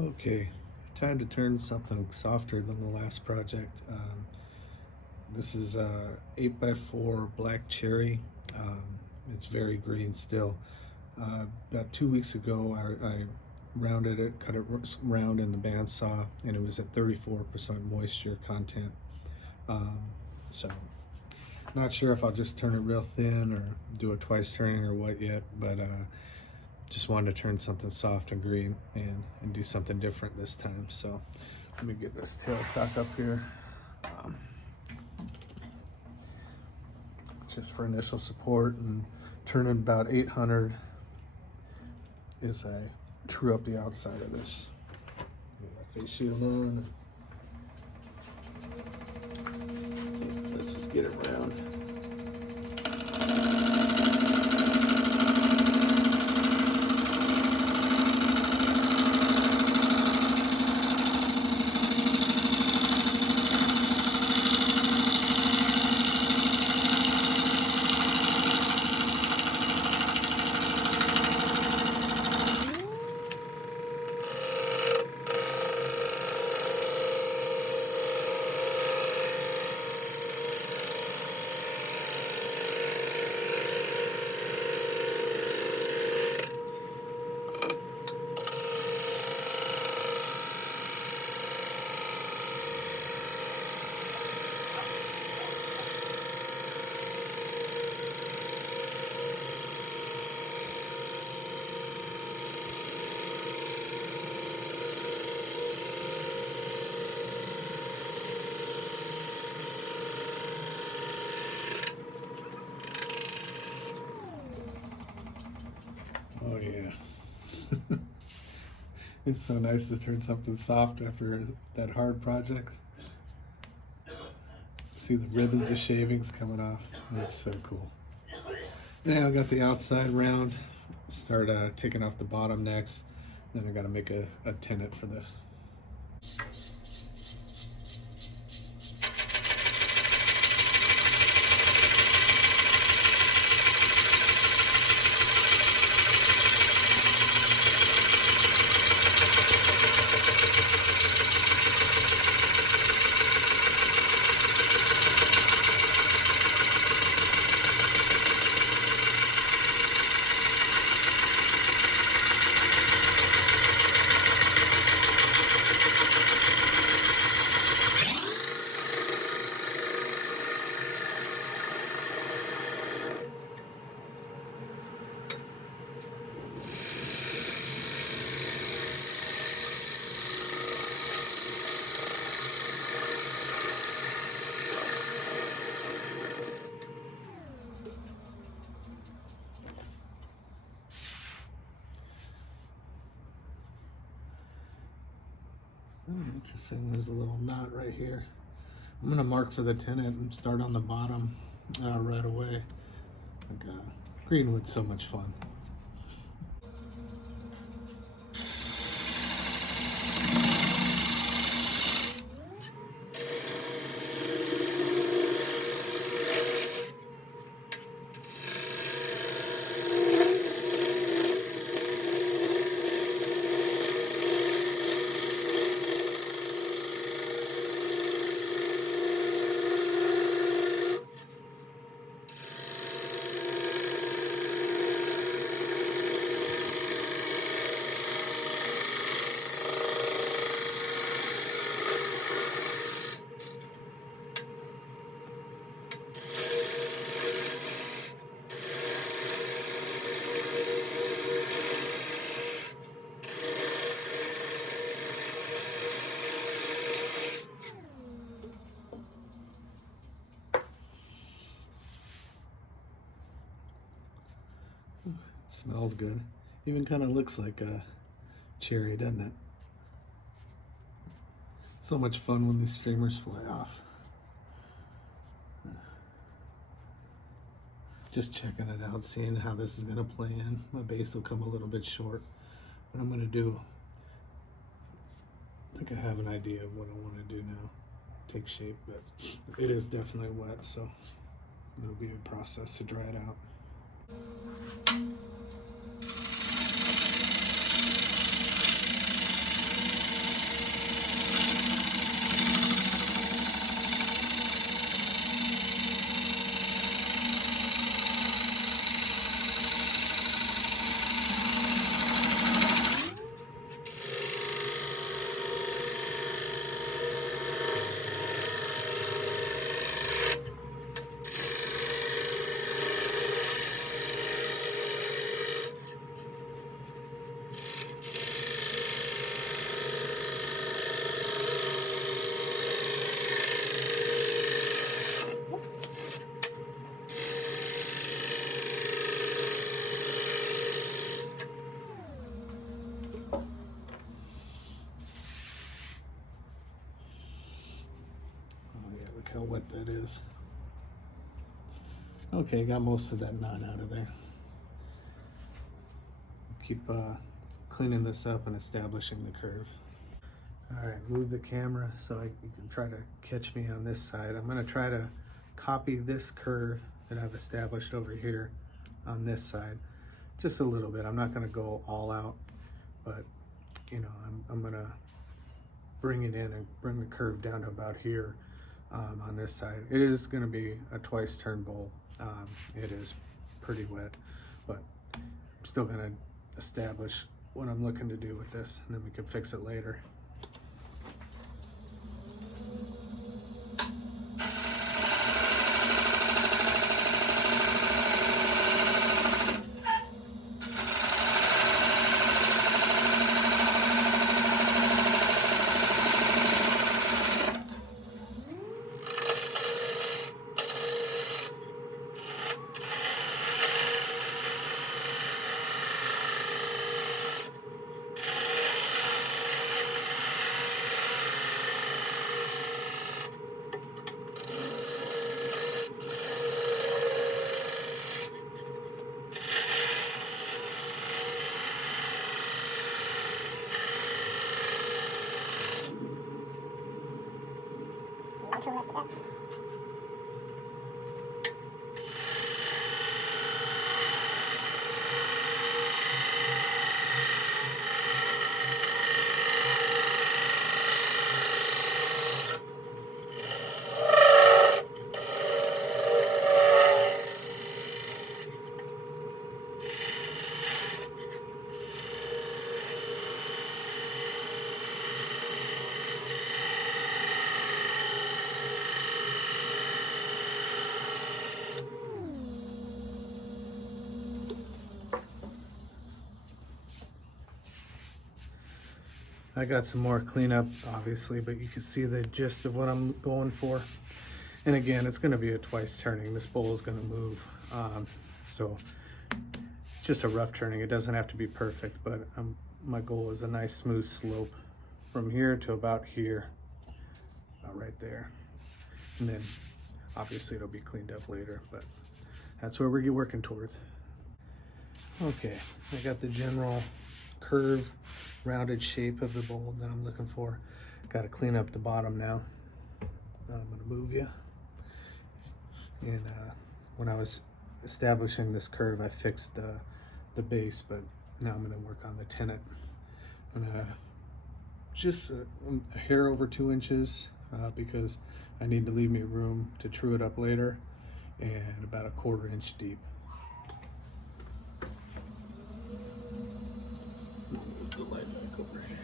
Okay, time to turn something softer than the last project. This is 8x4 black cherry. It's very green still. About 2 weeks ago, I rounded it, cut it round in the bandsaw, and it was at 34% moisture content. Um, so, not sure if I'll just turn it real thin or do a twice turning or what yet, but just wanted to turn something soft and green and do something different this time. So let me get this tailstock up here. Just for initial support, and turning about 800 as I true up the outside of this. Face shield on. Let's just get it round. Oh yeah. It's so nice to turn something soft after that hard project. See the ribbons of shavings coming off. That's so cool. Now I got the outside round. Start taking off the bottom next. Then I got to make a tenon for this. Oh, interesting. There's a little knot right here. I'm gonna mark for the tenon and start on the bottom right away. Like, greenwood's so much fun. Smells good. Even kind of looks like a cherry, doesn't it? So much fun when these streamers fly off. Just checking it out, seeing how this is going to play in. My base will come a little bit short. What I'm going to do, I think I have an idea of what I want to do now. Take shape, but it is definitely wet, so it'll be a process to dry it out. how wet that is. Okay, got most of that knot out of there. Keep cleaning this up and establishing the curve. All right, move the camera so you can try to catch me on this side. I'm gonna try to copy this curve that I've established over here on this side. Just a little bit. I'm not gonna go all out, but you know, I'm gonna bring it in and bring the curve down to about here on this side. It is gonna be a twice turn bowl. It is pretty wet, but I'm still gonna establish what I'm looking to do with this, and then we can fix it later. I got some more cleanup, obviously, but you can see the gist of what I'm going for. And again, it's going to be a twice turning. This bowl is going to move. So it's just a rough turning. It doesn't have to be perfect, but my goal is a nice smooth slope from here to about here, about right there. And then obviously it'll be cleaned up later, but that's where we're working towards. Okay, I got the general curve, rounded shape of the bowl that I'm looking for. Got to clean up the bottom now. I'm going to move you. And when I was establishing this curve, I fixed the base, but now I'm going to work on the tenon. I'm going to just a hair over 2 inches because I need to leave me room to true it up later, and about a 1/4 inch deep. Move the light back over here.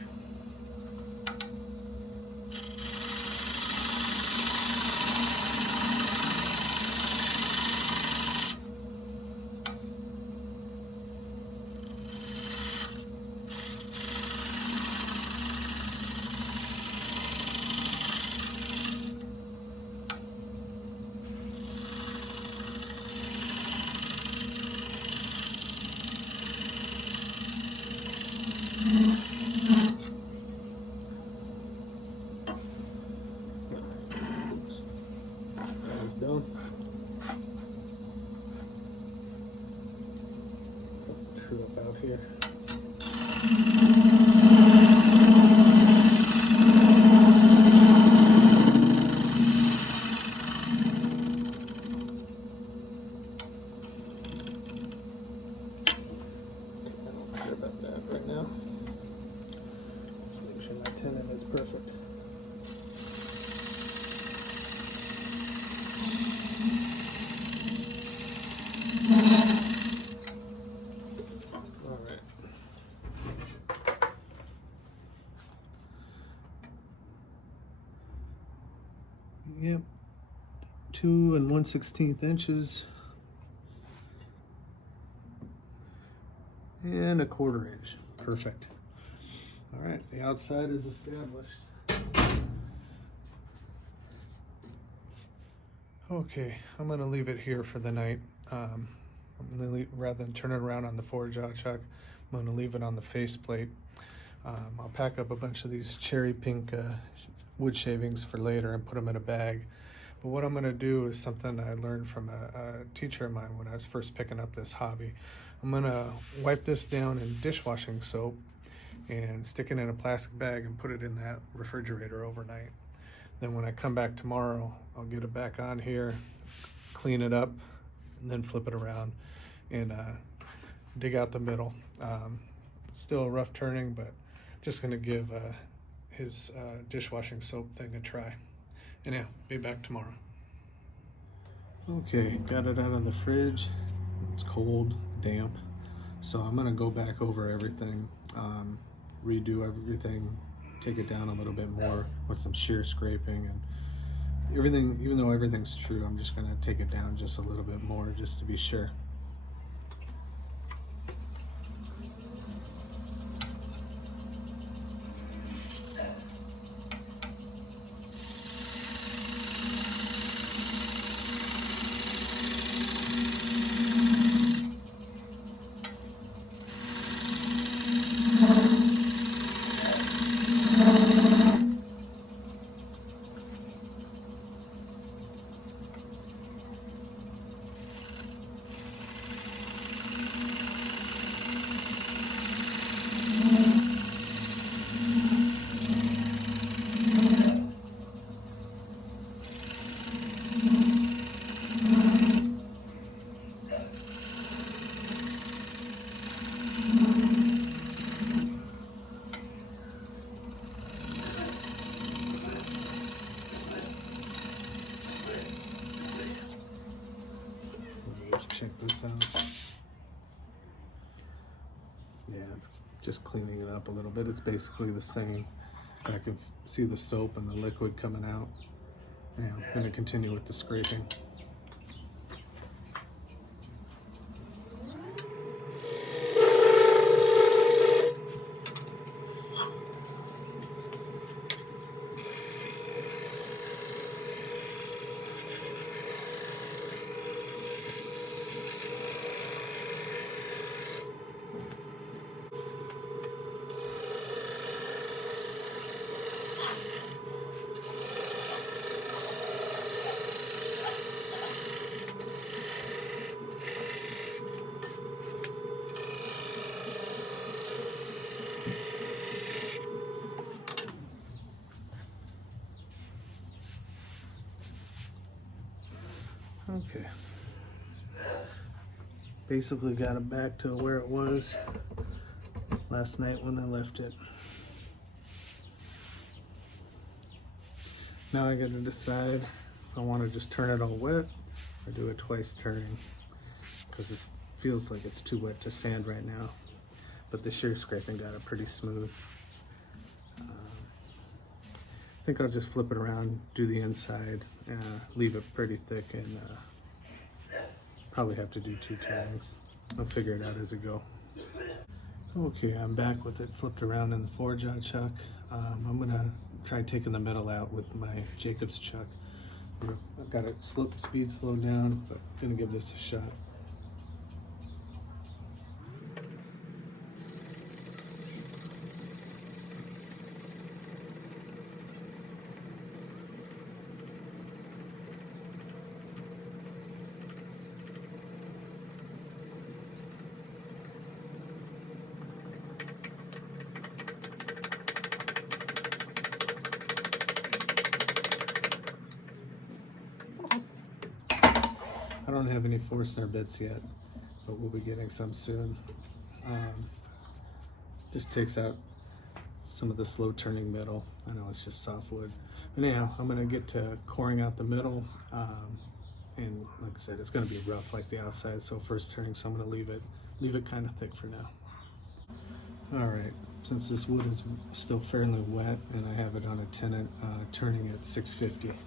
That is done. True up out here. I don't care about that right now. Just make sure my tenon is perfect. All right. Yep. 2 1/16 inches. And a 1/4 inch. Perfect. All right, the outside is established. Okay, I'm gonna leave it here for the night. I'm gonna leave, rather than turn it around on the forge chuck, I'm gonna leave it on the faceplate. I'll pack up a bunch of these cherry pink wood shavings for later and put them in a bag. But what I'm going to do is something I learned from a teacher of mine when I was first picking up this hobby. I'm going to wipe this down in dishwashing soap and stick it in a plastic bag and put it in that refrigerator overnight. Then when I come back tomorrow, I'll get it back on here, clean it up, and then flip it around and dig out the middle. Still a rough turning, but just going to give his dishwashing soap thing a try. Anyhow, be back tomorrow. Okay, got it out of the fridge. It's cold, damp. So I'm gonna go back over everything, redo everything, take it down a little bit more with some shear scraping and everything. Even though everything's true, I'm just gonna take it down just a little bit more just to be sure. Check this out. Yeah, it's just cleaning it up a little bit. It's basically the same. I can see the soap and the liquid coming out. Yeah, I'm going to continue with the scraping. Okay. Basically got it back to where it was last night when I left it. Now I got to decide if I want to just turn it all wet or do it twice turning, because it feels like it's too wet to sand right now. But the shear scraping got it pretty smooth. I think I'll just flip it around, do the inside, leave it pretty thick, and probably have to do 2 turnings. I'll figure it out as I go. Okay, I'm back with it flipped around in the 4-jaw chuck. I'm gonna try taking the middle out with my Jacobs chuck. I've got it speed slowed down, but I'm gonna give this a shot. I don't have any Forstner bits yet, but we'll be getting some soon. Just takes out some of the slow turning metal. I know it's just softwood. But anyhow, I'm gonna get to coring out the middle. And like I said, it's gonna be rough like the outside, so first turning, so I'm gonna leave it kind of thick for now. All right, since this wood is still fairly wet and I have it on a tenant, turning at 650.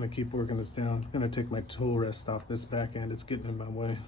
gonna keep working this down. I'm gonna take my tool rest off this back end. It's getting in my way.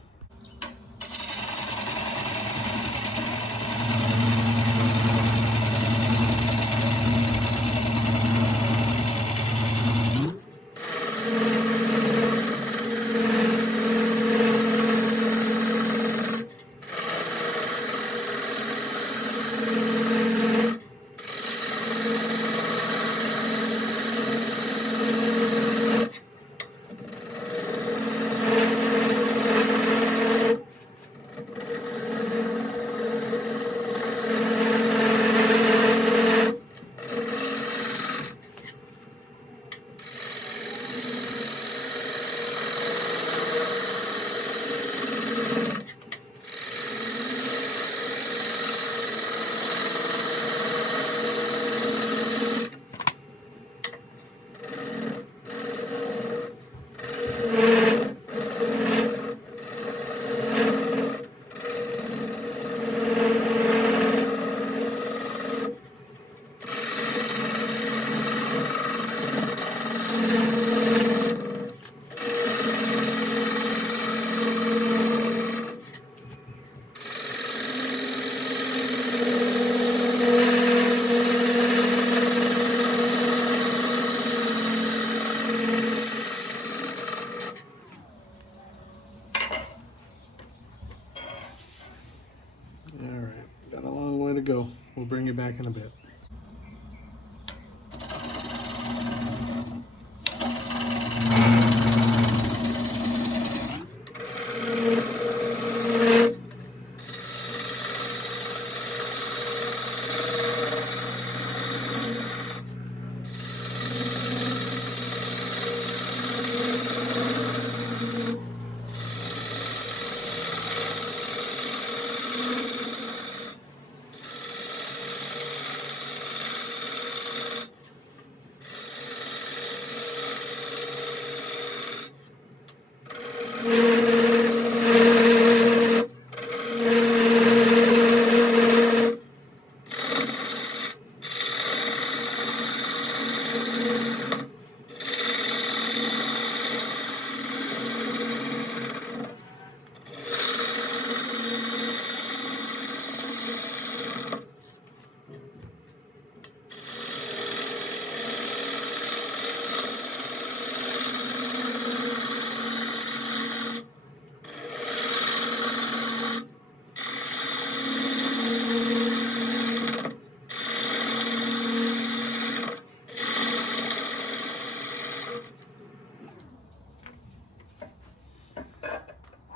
Alright, got a long way to go. We'll bring you back in a bit.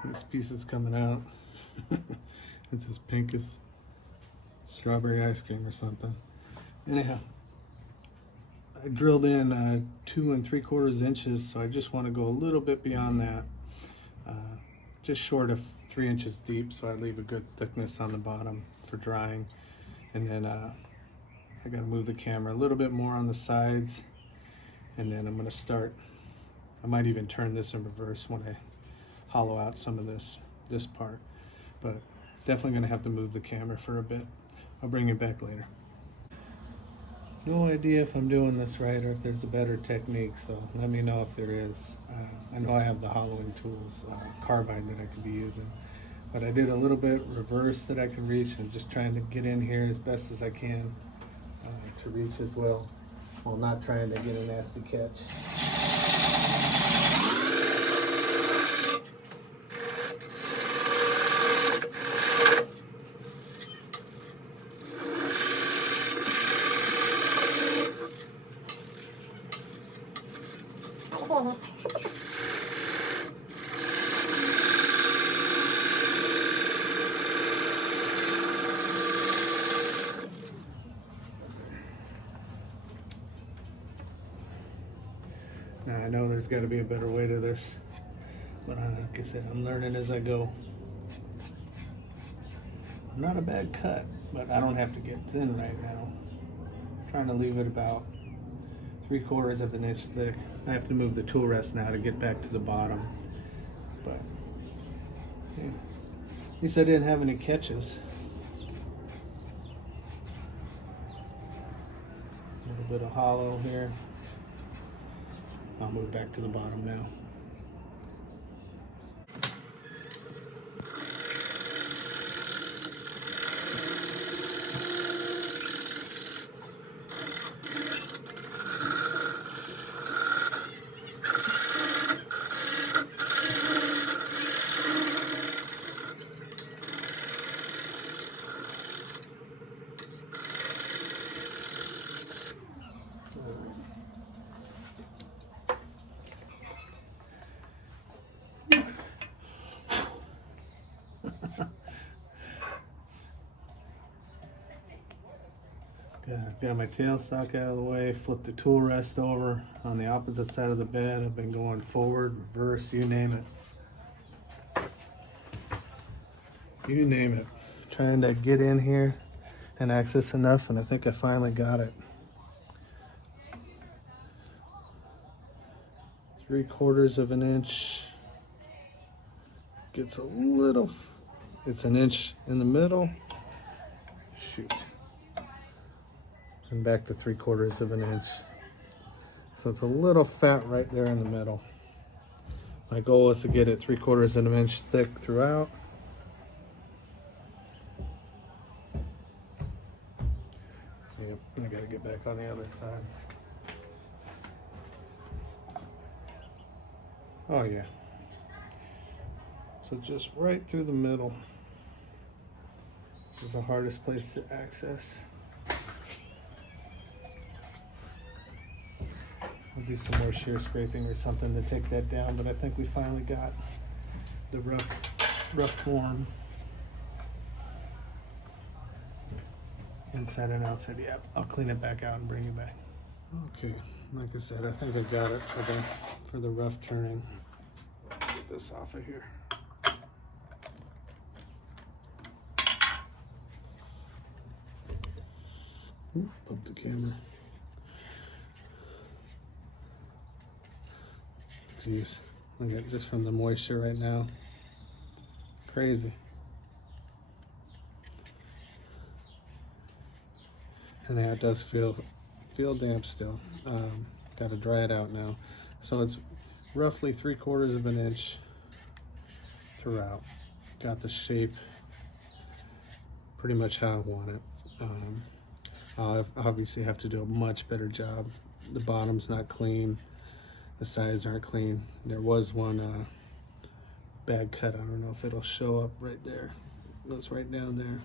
This piece is coming out. It's as pink as strawberry ice cream or something. Anyhow, I drilled in 2 3/4 inches, so I just want to go a little bit beyond that, just short of 3 inches deep, so I leave a good thickness on the bottom for drying. And then I got to move the camera a little bit more on the sides, and then I'm going to start. I might even turn this in reverse when I hollow out some of this part, but definitely going to have to move the camera for a bit. I'll bring it back later. No idea if I'm doing this right or if there's a better technique, so let me know if there is. I know I have the hollowing tools, carbide, that I could be using, but I did a little bit reverse that I can reach, and just trying to get in here as best as I can to reach as well, while not trying to get a nasty catch. Now I know there's got to be a better way to this, but like I said, I'm learning as I go. Not a bad cut, but I don't have to get thin right now. I'm trying to leave it about 3/4 of an inch thick. I have to move the tool rest now to get back to the bottom, but yeah. At least I didn't have any catches. A little bit of hollow here. I'll move back to the bottom now. Got my tailstock out of the way, flipped the tool rest over on the opposite side of the bed. I've been going forward, reverse, you name it. You name it. Trying to get in here and access enough, and I think I finally got it. 3/4 of an inch. Gets a little, it's an inch in the middle. Shoot. And back to 3/4 of an inch. So it's a little fat right there in the middle. My goal is to get it 3/4 of an inch thick throughout. Yep, I gotta get back on the other side. Oh yeah. So just right through the middle. This is the hardest place to access. I'll do some more shear scraping or something to take that down, but I think we finally got the rough form. Inside and outside. Yeah, I'll clean it back out and bring it back. Okay, like I said, I think I got it for the rough turning. Get this off of here. Bump the camera. Jeez, look at just from the moisture right now. Crazy. And yeah, it does feel damp still. Got to dry it out now. So it's roughly 3/4 of an inch throughout. Got the shape pretty much how I want it. I'll obviously have to do a much better job. The bottom's not clean. The sides aren't clean. There was one bad cut. I don't know if it'll show up right there. It goes right down there.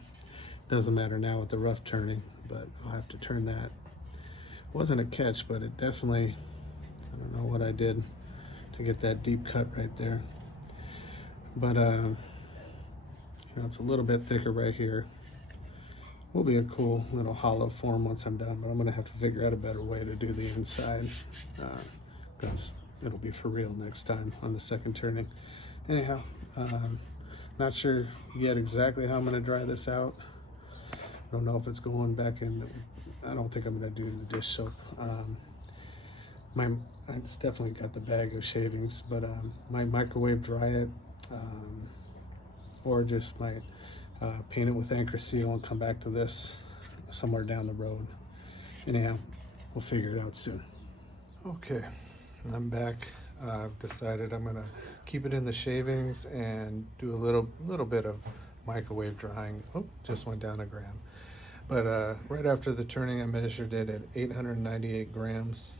Doesn't matter now with the rough turning, but I'll have to turn that. It wasn't a catch, but it definitely, I don't know what I did to get that deep cut right there. But you know, it's a little bit thicker right here. Will be a cool little hollow form once I'm done, but I'm gonna have to figure out a better way to do the inside because it'll be for real next time on the second turning. Anyhow, not sure yet exactly how I'm gonna dry this out. I don't know if it's going back in. I don't think I'm gonna do the dish soap. I just definitely got the bag of shavings, but might microwave dry it, or just might paint it with anchor seal and come back to this somewhere down the road. Anyhow, we'll figure it out soon. Okay, I'm back. I've decided I'm gonna keep it in the shavings and do a little bit of microwave drying. Oh, just went down a gram. But right after the turning, I measured it at 898 grams.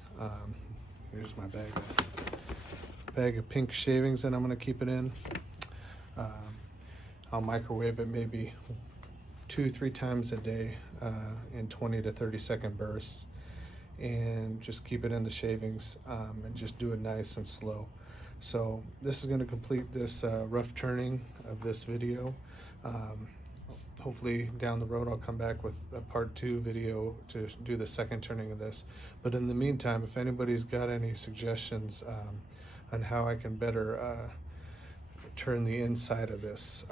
Here's my bag of pink shavings that I'm gonna keep it in. I'll microwave it maybe 2-3 times a day in 20 to 30-second bursts, and just keep it in the shavings and just do it nice and slow. So this is going to complete this rough turning of this video. Hopefully down the road I'll come back with a part 2 video to do the second turning of this. But in the meantime, if anybody's got any suggestions on how I can better turn the inside of this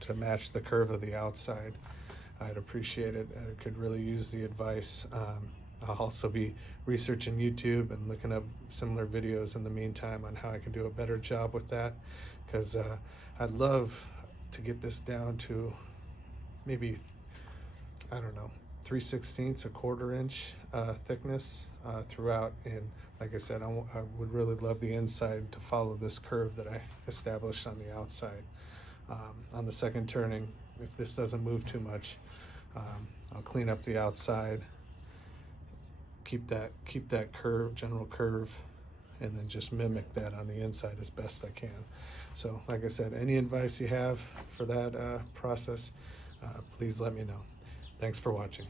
to match the curve of the outside, I'd appreciate it. I could really use the advice. I'll also be researching YouTube and looking up similar videos in the meantime on how I can do a better job with that, because I'd love to get this down to maybe, I don't know, 3/16, a 1/4 inch thickness throughout. And like I said, I would really love the inside to follow this curve that I established on the outside. On the second turning, if this doesn't move too much, I'll clean up the outside, keep that curve, general curve, and then just mimic that on the inside as best I can. So like I said, any advice you have for that process, please let me know. Thanks for watching.